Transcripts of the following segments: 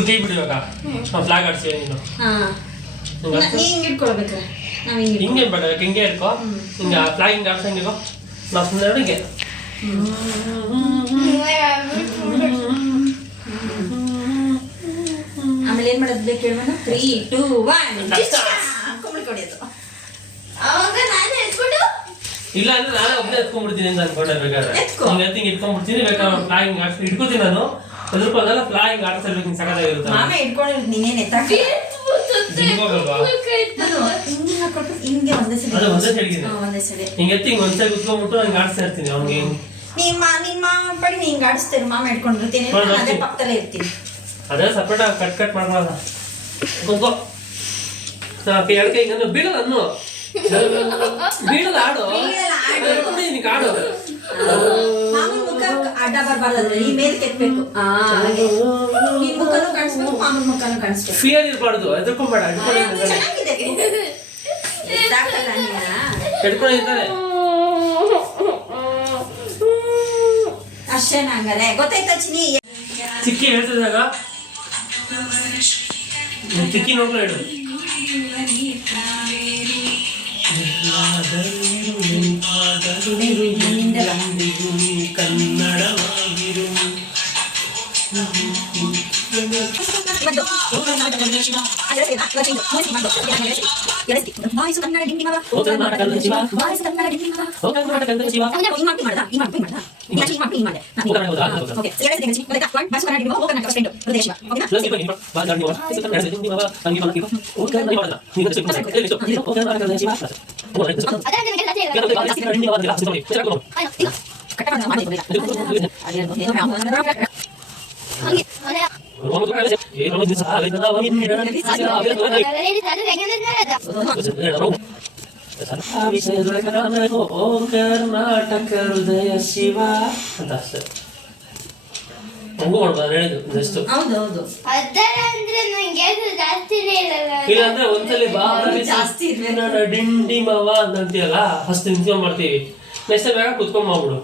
ಕೈ ಬಿಡು ಇವಾಗ. ಫ್ಲಾಗ್ ಆಡ್ಸಿ ನೀನು? ಹಾ. ಹಿಂಗೆ ಹಿಂಗೆ ನಾವ್ ಹಿಂಗ್ ಹಿಂಗೆ ಬೇಡ ಹಿಂಗೆ ಇರ್ಕೋ ಹಿಂಗೆ ಫ್ಲಾಗ್ ಹಿಂಗೆ ಆಡ್ಸಂಗಿರೋ ನಾವು ಸುಮ್ಮನೆ ಹಿಂಗೆ ಆಮೇಲೆ ಏನು ಮಾಡೋದು ಬೇಕು ಹೇಳುವ ತ್ರೀ ಟೂ ಒನ್ ಕಷ್ಟ. ಕುಂಬಳ ಕೊಡಿಯೋದು ಅವಾಗ ನಾನು ಎತ್ಕೊಂಡು? ಇಲ್ಲ ಅಂದ್ರೆ ನಾನೇ ಒಬ್ಬನೇ ಎತ್ಕೊಂಡ್ಬಿಡ್ತೀನಿ ಅಂತ ಅನ್ಕೊಂಡೆ ಬೇಕಾದ್ರೆ. ಎತ್ಕೊಂಡ್ಬಿಡ್ತೀನಿ ಬೇಕಾದ್ರೆ ಫ್ಲಾಗ್ ಹಿಂಗೆ ಆಡ್ಸಿ ಇಟ್ಕೋತೀನಿ ನಾನು. ಎದ್ರಕೊಂಡಲ್ಲ ಫ್ಲಾಗ್ ಹಿಂಗೆ ಆಡ್ಸಿರ್ಬೇಕು ಹಿಂಗೆ ಸಕತ್ತಾಗಿರುತ್ತೆ ಮಾಮೆ ಇಟ್ಕೊಂಡಿರೋದು ನೀನೇನ್ ಎತ್ತಾಕ ಹಿಂಗೆ ಒಂದೇ ಅದೇ ಹಿಂಗೆ ಎತ್ತಿ ಹಿಂಗೆ ಒಂದ್ಸರಿ ಕುತ್ಕೊಂಡ್ಬಿಟ್ಟು ಹಂಗೆ ಆಡ್ಸ್ತಾ ಇರ್ತೀನಿ ಅವ್ನಿಗೆ. ನಿಮ್ಮ ನಿಮ್ಮ ಪಡಿ ಹಿಂಗೆ ಆಡಿಸ್ತೀರಿ ಮಾಮ ಇಟ್ಕೊಂಡಿರ್ತೀನಿ ನಾನು ಅದೇ ಮಾಡ್ತೀನಿ. ಪಕ್ಕದಲ್ಲೇ ಇರ್ತೀನಿ. ಅದೇ ಸಪ್ರೇಟ್ ಆಗಿ ಕಟ್ ಕಟ್ ಮಾಡ್ಕೊಳ್ಳೋಣ. ಕುತ್ಕೋ ಎರಡು ಕೈ ನಾನು ಬೀಳಲ್ಲ ಅನ್ನು. ಬೀಳಲ್ಲ ಆಡು. ಬೀಳಲ್ಲ, ಆಡು. ಆಡು. ಅಡ್ಡ ಬರಬಾರ್ದು ಈ ಮೇಲೆ ಕೆತ್ತಬೇಕು ಮುಖನೂ ಕಾಣಿಸ್ಬೇಕು ಮಾಮನ ಮುಖನೂ ಕಾಣಿಸ್ಬೇಕು. ಫಿಯರ್ ಇರಬಾರ್ದು ಹಿಡ್ಕೊಂಡಿದ್ದಾನೆ ಚೆನ್ನಾಗಿದೆ. ಹಂಗಾರೆ. ಗೊತ್ತಾಯ್ತಾ ಚಿನಿ ಚಿಕ್ಕಿ ಹೇಳ್ತಿದ್ದಾಗ? ಚಿಕ್ಕಿ ನೋಡ್ಲಾ ಹೇಳು. ನಿಂದೆ ಇವತ್ತು. ಬಾಯ್ಸು ಕನ್ನಡ ಡಿಂಡಿ ಮಗ. ಓ ಕರ್ನಾಟಕದ ಶಿವ. ಬಾಯ್ಸು ಕನ್ನಡ ಡಿಂಡಿ ಮಗ. ಓ ಕರ್ನಾಟಕದ ಶಿವ ಅವನೇ ಹಿಂಗ್ ಮಾಡ್ಬಿಟ್ಟು ಮಾಡ್ದ? ಹಿಂಗ್ ಮಾಡ್ಬಿಟ್ಟು ಮಾಡ್ದ? ಹಿಂಗ್ ಮಾಡ್ಬಿಟ್ಟು ಹಿಂಗ್ ಮಾಡ್ಬಿಟ್ಟು ಹಿಂಗ್ ಮಾಡ್ದೆ. ಹಾ, ಓ ಕನ್ನಡ ಹೌದಾ? ಹಾ, ಓಕೆ. ಎರಡು ಸತಿ ಹೇಳ್ತೀನಿ. ಗೊತ್ತಾಯ್ತಾ? ಒನ್, ಬಾಯ್ಸು ಕನ್ನಡ ಡಿಂಡಿ ಮಗ, ಓ ಕರ್ನಾಟಕ first friend. ಹೃದಯ ಶಿವ. ಓಕೆನಾ? ಪ್ಲಸ್ ಇವಾಗ ನಿಮ್ಮ ಬಾಜಾಡಿ ಹೋಗ ಇಸ ಕನ್ನಡ ಹಿಂದಿ ಬಾಬಾ ಸಂಗೀತ ಮಲಕಿ ಓ ಕನ್ನಡ ಮಾಡಲ್ಲ ನೀವು ಚೆಕ್ ಮಾಡಿ ಹೇಳಿ ಓ ಕರ್ನಾಟಕದ ಶಿವ ಓ ರೈಟ್ ಕೆಲವು ಬಾರಿ ಕನ್ನಡ ಹಿಂದಿ ಬಾಬಾ ಲಾಸ್ಟ್ ನೋಡಿ ಚೆಕ್ ಮಾಡಿ ಕಟ್ಟ ಮಾಡು, ಓ ಕರ್ನಾಟಕ ಹೃದಯ ಶಿವ ಅಂತ ಅಷ್ಟೇ ಹಂಗೂ ಜಸ್ಟ್ ನಂಗೆ ಜಾಸ್ತಿನೇ ಇರಲ್ಲ ಇಲ್ಲಾಂದ್ರೆ ಒಂದ್ಸಲಿ ಬಾ ಜಾಸ್ತಿ. ಕನ್ನಡ ಡಿಂಡಿ ಮವ ಅಂತೀಯಲ್ಲ ಫಸ್ಟ್ ನಿಂತ್ಕೊಂಡ್ ಮಾಡ್ತೀವಿ ನೆಕ್ಸ್ಟ್ ಬೇಗ ಕುತ್ಕೊಂಡ್ ಮಾಡ್ಬಿಡು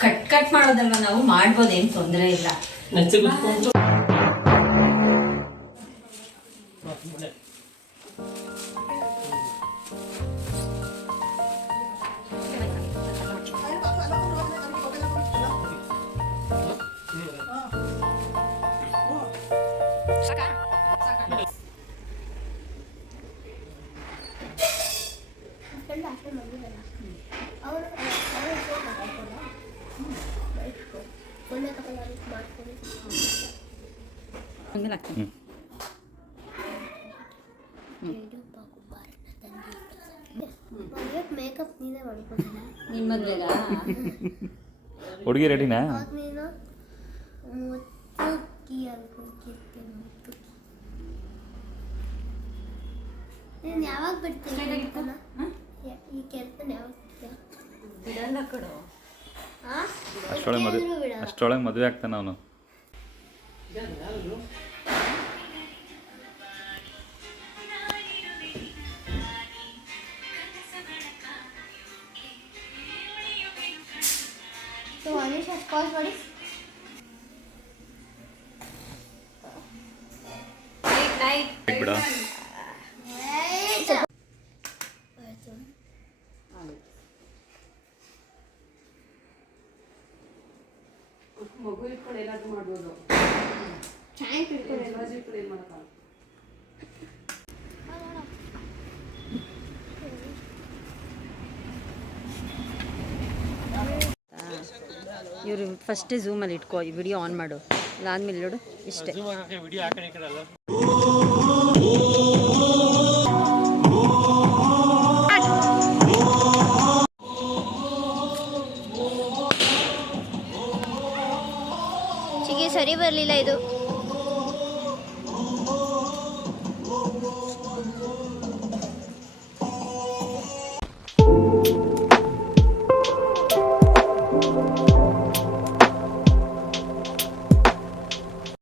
ಕಟ್ ಕಟ್ ಮಾಡೋದಲ್ವ ನಾವು ಮಾಡ್ಬೋದೇನು ಏನ್ ತೊಂದರೆ ಇಲ್ಲ ನೆಕ್ಸ್ಟ್ ಕುತ್ಕೊಂಡು ಮೇಕಪ್ ನೀನೇ ಮಾಡ್ಕೊತಾನೆ ನಿನ್ ಮದ್ವೆಗ ಹುಡುಗಿ ರೆಡಿನಾ ಅಷ್ಟೊಳಗೆ ಯಾವಾಗ ಬಿಡ್ತೀನಿ ಈ ಕೆಲಸ ಯಾವಾಗ ಬಿಡಲ್ಲ ಕೊಡು ಅಷ್ಟರೊಳಗೆ ಮದುವೆ ಅಷ್ಟೊಳಗೆ ಅಷ್ಟರೊಳಗೆ ಮದುವೆ ಆಗ್ತಾನೆ ಅವನು ಸೊ ಅನೀಶ್ ಅಷ್ಟು ಕಾಲ್ ಮಾಡಿ ಬಿಡ ಥ್ಯಾಂಕ್ ಯು ಇವರು ಫಸ್ಟ್ ಝೂಮಲ್ಲಿ ಇಟ್ಕೋ ಈ ವಿಡಿಯೋ ಆನ್ ಮಾಡು. ಅದಾದ್ಮೇಲೆ ನೋಡು ಇಷ್ಟೇ. ಚಿಗಿ ಸರಿ ಬರಲಿಲ್ಲ ಇದು.